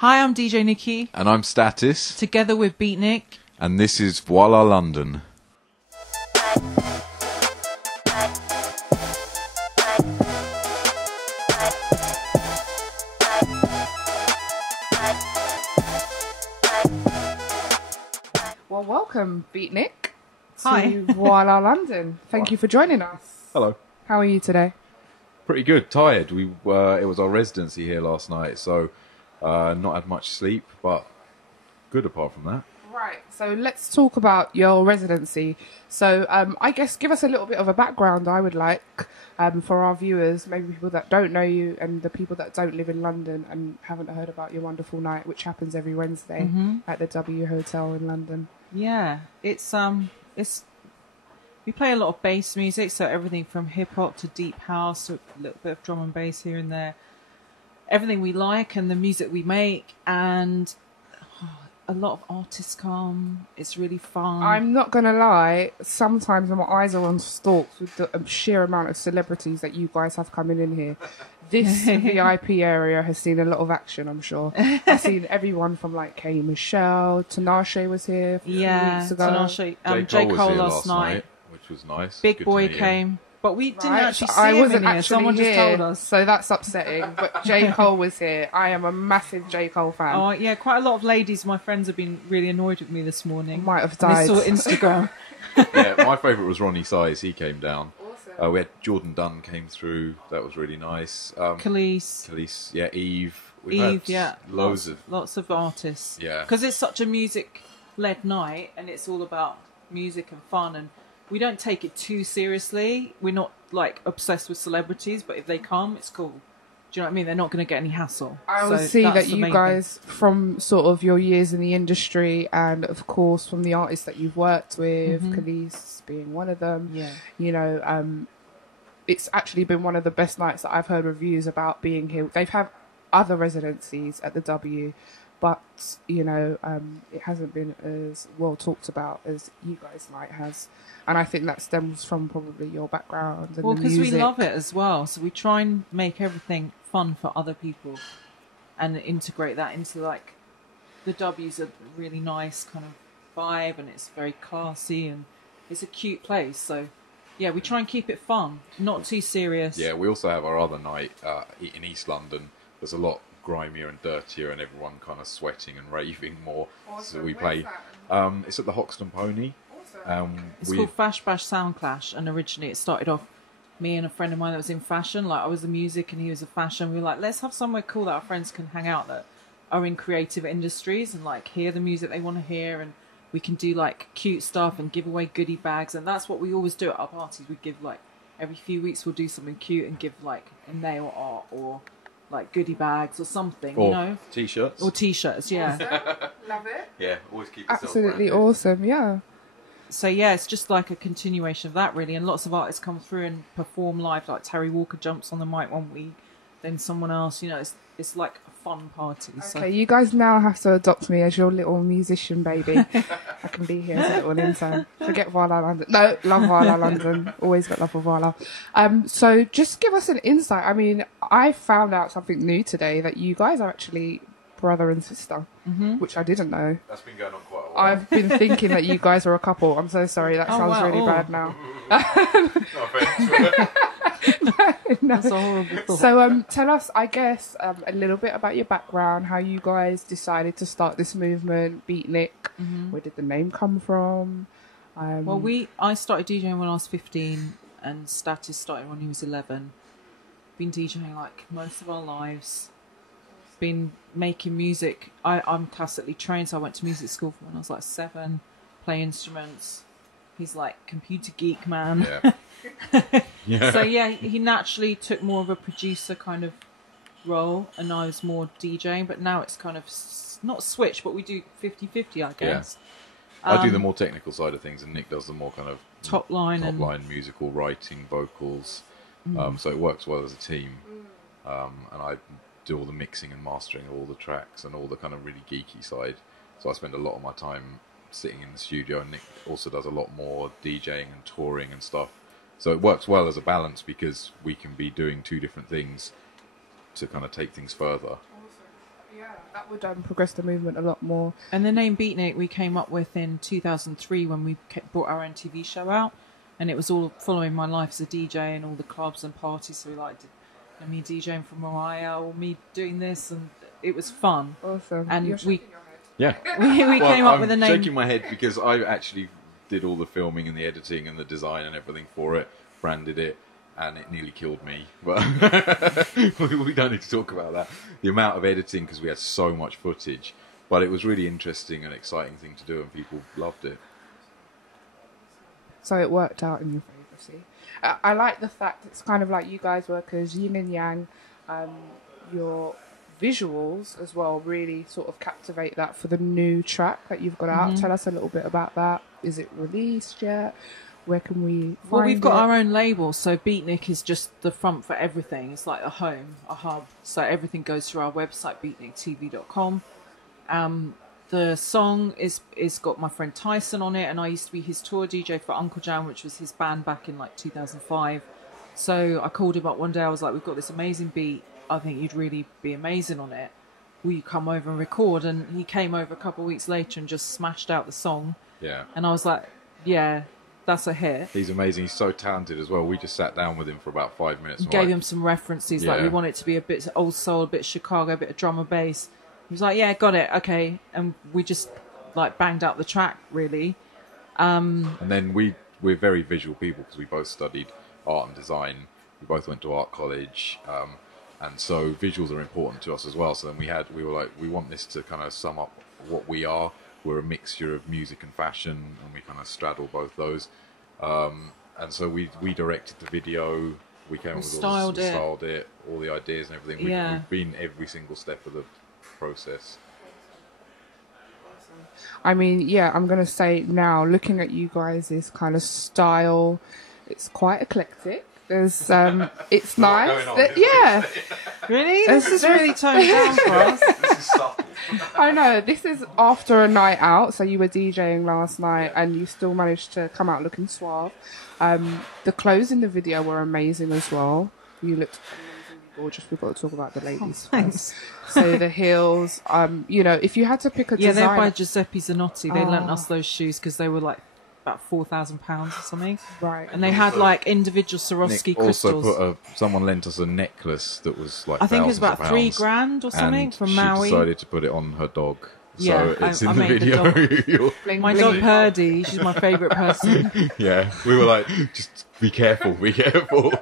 Hi, I'm DJ Nikki. And I'm Statis. Together with Beatnik. And this is Voila London. Well, welcome, Beatnik, Hi. to Voila London. Thank you for joining us. Hello. How are you today? Pretty good. Tired. It was our residency here last night, so not had much sleep, but good apart from that. Right, so let's talk about your residency. So I guess give us a little bit of a background, I would like, for our viewers, maybe people that don't know you and the people that don't live in London and haven't heard about your wonderful night, which happens every Wednesday at the W Hotel in London. Yeah, it's we play a lot of bass music, so everything from hip hop to deep house, to a little bit of drum and bass here and there. Everything we like and the music we make, and a lot of artists come. It's really fun. I'm not going to lie, sometimes my eyes are on stalks with the sheer amount of celebrities that you guys have coming in here. This VIP area has seen a lot of action, I'm sure. I've seen everyone from like K. Michelle, Tinashe was here a few weeks ago. Tinashe, J. Cole last night, which was nice. Big Good Boy to meet came. him. But we didn't actually see I him wasn't in here. actually Someone here, just told us. so that's upsetting. But J. Cole was here. I am a massive J. Cole fan. Oh, yeah, quite a lot of ladies, my friends, have been really annoyed with me this morning. Might have They died. saw Instagram. Yeah, my favourite was Ronnie Size. He came down. Awesome. We had Jordan Dunn came through. That was really nice. Kelis. Yeah, Eve. We've had Yeah. Lots of artists. Yeah. Because it's such a music-led night, and it's all about music and fun, and we don't take it too seriously. We're not, like, obsessed with celebrities, but if they come, it's cool. Do you know what I mean? They're not going to get any hassle. I will see that you guys, from sort of your years in the industry, and of course from the artists that you've worked with, Kelis being one of them. Yeah. You know, it's actually been one of the best nights that I've heard reviews about being here. They've had other residencies at the W, but you know, it hasn't been as well talked about as you guys' night has. And I think that stems from probably your background and well, the because music. we love it as well, so we try and make everything fun for other people and integrate that into, like, the W's a really nice kind of vibe, and it's very classy and it's a cute place. So yeah, we try and keep it fun, not too serious. Yeah, we also have our other night in East London. There's a lot grimier and dirtier, and everyone kind of sweating and raving more. Awesome. So we Where's play. that? It's at the Hoxton Pony. It's called Fash Bash Sound Clash, and originally it started off me and a friend of mine that was in fashion. Like, I was the music and he was the fashion. We were like, let's have somewhere cool that our friends can hang out that are in creative industries and, like, hear the music they want to hear, and we can do, like, cute stuff and give away goodie bags. And that's what we always do at our parties. We give, like, every few weeks we'll do something cute and give, like, a nail art or, like, goodie bags or something, Or you know? T-shirts. Or T-shirts, yeah. Awesome. Love it. Yeah, always keep yourself Absolutely branded. awesome, yeah. So yeah, it's just like a continuation of that, really. And lots of artists come through and perform live. Like Terry Walker jumps on the mic one week, then someone else. You know, it's like a fun party. So Okay, you guys now have to adopt me as your little musician baby. I can be here as a little intern. Forget Voila London. No, love Voila London. Always got love for Voila. So just give us an insight. I mean, I found out something new today, that you guys are actually brother and sister, which I didn't know. That's been going on quite a while. I've been thinking that you guys are a couple. I'm so sorry. That sounds really bad now. No offense. No. that's a horrible thought. So tell us, I guess, a little bit about your background, how you guys decided to start this movement, Beatnik. Where did the name come from? Well, I started DJing when I was 15, and Statis started when he was 11. Been DJing like most of our lives. Been making music. I'm classically trained, so I went to music school when I was like 7, play instruments. He's like computer geek man. Yeah. Yeah. So yeah, he naturally took more of a producer kind of role, and I was more DJing, but now it's kind of not switched, but we do 50-50, I guess. I do the more technical side of things, and Nick does the more kind of top line musical writing, vocals. So it works well as a team. And I do all the mixing and mastering of all the tracks and all the kind of really geeky side. So I spend a lot of my time sitting in the studio, and Nick also does a lot more DJing and touring and stuff. So it works well as a balance, because we can be doing two different things to kind of take things further. Yeah, that would progress the movement a lot more. And the name Beatnik we came up with in 2003 when we brought our own TV show out, and it was all following my life as a DJ and all the clubs and parties. So we liked it, and me DJing for Mariah or me doing this, and it was fun. Awesome. And You're we shaking your head. Yeah. we came up with a name. I'm shaking my head because I actually did all the filming and the editing and the design and everything for it, branded it, and it nearly killed me. But we don't need to talk about that. The amount of editing, because we had so much footage. But it was really interesting and exciting thing to do, and people loved it. So it worked out in your favour, see. I like the fact it's kind of like you guys work as yin and yang. Your visuals as well really sort of captivate that for the new track that you've got out. Tell us a little bit about that. Is it released yet? Where can we find Well, we've got it? our own label, so Beatnik is just the front for everything. It's like a home, a hub. So everything goes through our website, beatniktv.com. The song is got my friend Tyson on it, and I used to be his tour DJ for Uncle Jam, which was his band back in like 2005. So I called him up one day. I was like, "We've got this amazing beat. I think you'd really be amazing on it. Will you come over and record?" And he came over a couple of weeks later and just smashed out the song. Yeah. And I was like, "Yeah, that's a hit." He's amazing. He's so talented as well. We just sat down with him for about 5 minutes. And Gave him some references, like Yeah. we want it to be a bit old soul, a bit Chicago, a bit of drum and bass. He was like, "Yeah, got it, okay," and we just like banged out the track really. And then we're very visual people because we both studied art and design. We both went to art college, and so visuals are important to us as well. So then we were like, we want this to kind of sum up what we are. We're a mixture of music and fashion, and we kind of straddle both those. And so we directed the video. We came up with styled it. styled it, all the ideas and everything. We've been every single step of the process. I mean, yeah, I'm going to say now, looking at you guys' kind of style, it's quite eclectic. There's, it's nice. Yeah. Really? This is really toned down for us. This is subtle. I know. This is after a night out, so you were DJing last night and you still managed to come out looking suave. The clothes in the video were amazing as well. You looked amazingly gorgeous. We've got to talk about the ladies Thanks. first. So the heels, you know, if you had to pick a Yeah, designer... they're by Giuseppe Zanotti. They lent us those shoes because they were like about £4,000 or something. Right. And they had like individual Swarovski Nick crystals. also someone lent us a necklace that was like I think it was about £1,000 £3,000 or something and from she Maui. decided to put it on her dog. Yeah, So it's I in the made the video. dog. Bling, My bling. dog Purdy, she's my favourite person. Yeah, we were like, just be careful, be careful.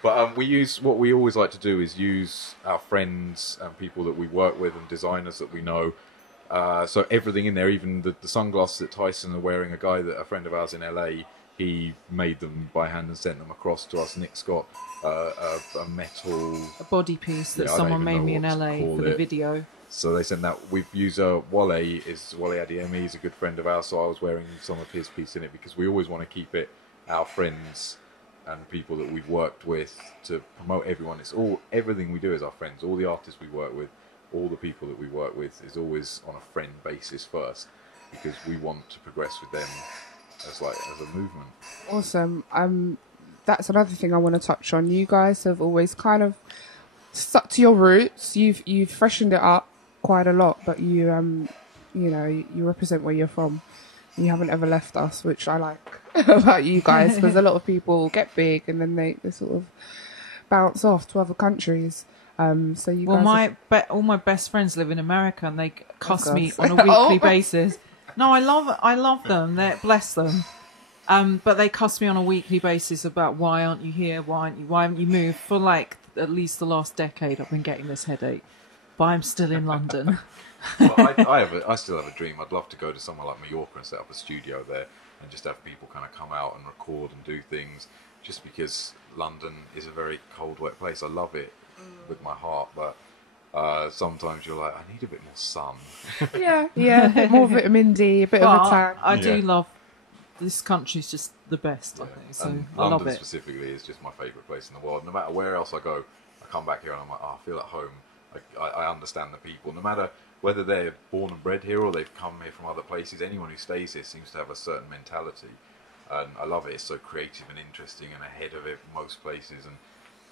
But what we always like to do is use our friends and people that we work with and designers that we know. So everything in there, even the sunglasses that Tyson are wearing, a friend of ours in LA, he made them by hand and sent them across to us. Nick's got a metal... A body piece that Yeah, I don't someone even made know me in what to LA call for the it. video. So they sent that. We've used Wale Adiemi. He's a good friend of ours, so I was wearing some of his piece in it because we always want to keep it our friends and people that we've worked with to promote everyone. Everything we do is our friends. All the artists we work with, all the people that we work with is always on a friend basis first because we want to progress with them as a movement. Awesome. That's another thing I want to touch on. You guys have always kind of stuck to your roots. You've freshened it up quite a lot, but you represent where you're from. You haven't ever left us, which I like about you guys, because a lot of people get big and then they sort of bounce off to other countries. So you guys all my best friends live in America, and they cuss me God. on a weekly basis. No, I love them. Bless them. But they cuss me on a weekly basis about why aren't you here? Why haven't you moved? For like at least the last decade, I've been getting this headache, but I'm still in London. Well, I still have a dream. I'd love to go to somewhere like Mallorca and set up a studio there and just have people kind of come out and record and do things. Just because London is a very cold, wet place. I love it with my heart, but sometimes you're like, I need a bit more sun. yeah, a bit more vitamin D, a bit of a tan. I do love this country's just the best. I think so. And I love London it. specifically is just my favourite place in the world. No matter where else I go, I come back here and I'm like, I feel at home. I understand the people. No matter whether they're born and bred here or they've come here from other places, anyone who stays here seems to have a certain mentality. And I love it. It's so creative and interesting and ahead of it most places. And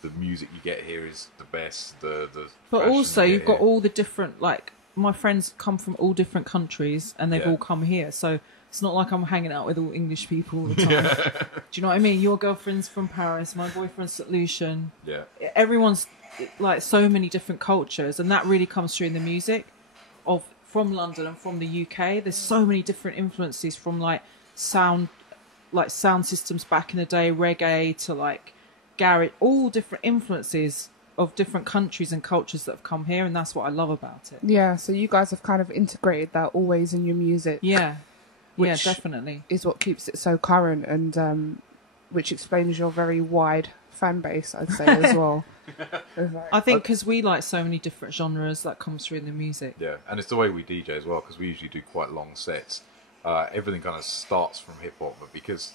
the music you get here is the best. The but fashion also you you've get got here. all the different, like, my friends come from all different countries and they've Yeah. all come here, so it's not like I'm hanging out with all English people all the time. Do you know what I mean? Your girlfriend's from Paris, my boyfriend's St. Lucian. Yeah. Everyone's like so many different cultures, and that really comes through in the music from London and from the UK. There's so many different influences from sound systems back in the day, reggae to like garage, all different influences of different countries and cultures that have come here, and that's what I love about it. Yeah, so you guys have kind of integrated that always in your music. Yeah, yeah, Which definitely. is what keeps it so current, and which explains your very wide fan base, I'd say, as well. I think because we like so many different genres that comes through in the music. Yeah, and it's the way we DJ as well, because we usually do quite long sets. Everything kind of starts from hip hop, but because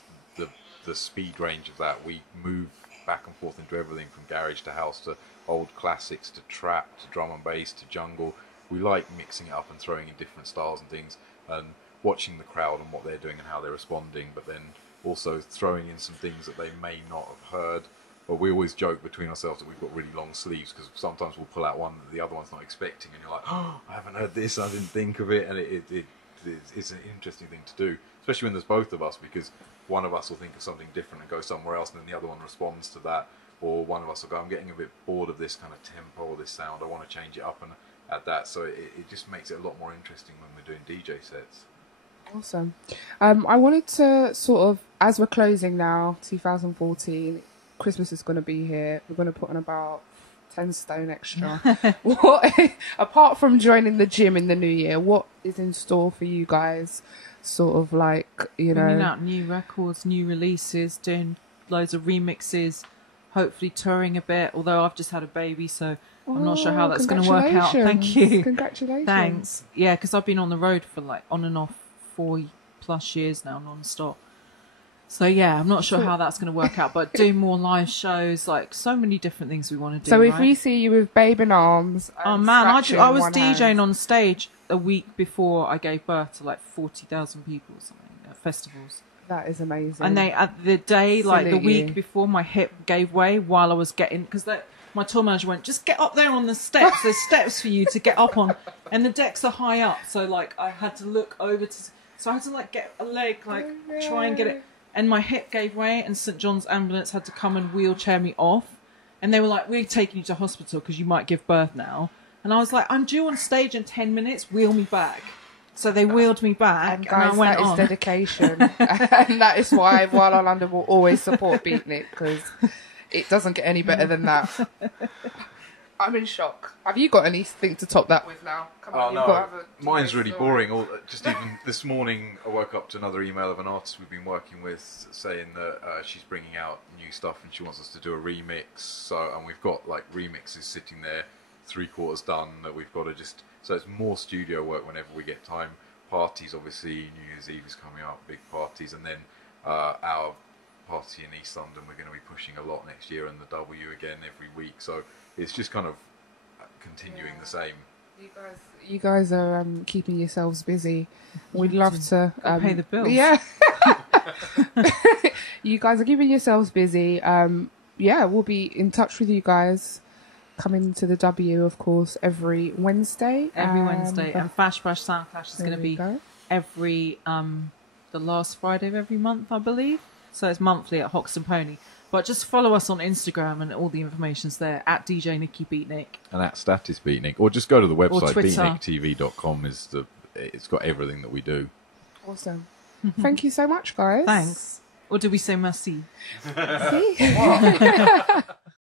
the speed range of that, we move back and forth into everything from garage to house to old classics to trap to drum and bass to jungle. We like mixing it up and throwing in different styles and things, and watching the crowd and what they're doing and how they're responding, but then also throwing in some things that they may not have heard. But we always joke between ourselves that we've got really long sleeves, because sometimes we'll pull out one that the other one's not expecting, and you're like, oh, I haven't heard this, I didn't think of it, and it's an interesting thing to do, especially when there's both of us, because one of us will think of something different and go somewhere else, and then the other one responds to that, or one of us will go, I'm getting a bit bored of this kind of tempo or this sound, I want to change it up and add that, so it just makes it a lot more interesting when we're doing DJ sets. Awesome. I wanted to sort of, as we're closing now, 2014, Christmas is going to be here. We're going to put on about 10 stone extra. Apart from joining the gym in the new year, what is in store for you guys? Sort of like, Bringing out new records, new releases, doing loads of remixes, hopefully touring a bit, although I've just had a baby, so I'm not sure how that's going to work out. Thank you. Congratulations. Thanks. Yeah, because I've been on the road for like on and off 4+ years now, non-stop. So yeah, I'm not sure how that's going to work out, but doing more live shows, like so many different things we want to do. So if we see you with babe in arms, oh man, I was DJing on stage a week before I gave birth to like 40,000 people or something at festivals. That is amazing. And the day, like the week before, my hip gave way while I was getting, because my tour manager went, just get up there on the steps. There's steps for you to get up on, and the decks are high up. So like I had to look over so I had to like get a leg, try and get it. And my hip gave way, and St. John's ambulance had to come and wheelchair me off. And they were like, we're taking you to hospital because you might give birth now. And I was like, I'm due on stage in 10 minutes, wheel me back. So they wheeled me back, and guys, I went that on. is dedication. And that is why Voila London will always support Beatnik, because it doesn't get any better than that. I'm in shock. Have you got anything to top that with now? Come on, no, got to have a mine's really boring. Just even this morning, I woke up to another email of an artist we've been working with saying that she's bringing out new stuff and she wants us to do a remix. And we've got like remixes sitting there, 3/4 done, that we've got to just. So it's more studio work whenever we get time. Parties, obviously, New Year's Eve is coming up, big parties, and then our party in East London, we're going to be pushing a lot next year, and the W again every week. So it's just kind of continuing the same. You guys are keeping yourselves busy. We'd love to pay the bills. Yeah. You guys are keeping yourselves busy. We'll be in touch with you guys. Coming to the W, of course, every Wednesday. Wednesday. And Fash Bash Sound Clash is going to be every the last Friday of every month, I believe. So it's monthly at Hoxton Pony. But just follow us on Instagram, and all the information's there at DJ Nikki Beatnik. And at Statis Beatnik. Or just go to the website, Twitter. beatniktv.com. It's got everything that we do. Awesome. Thank you so much, guys. Thanks. Or did we say merci? See?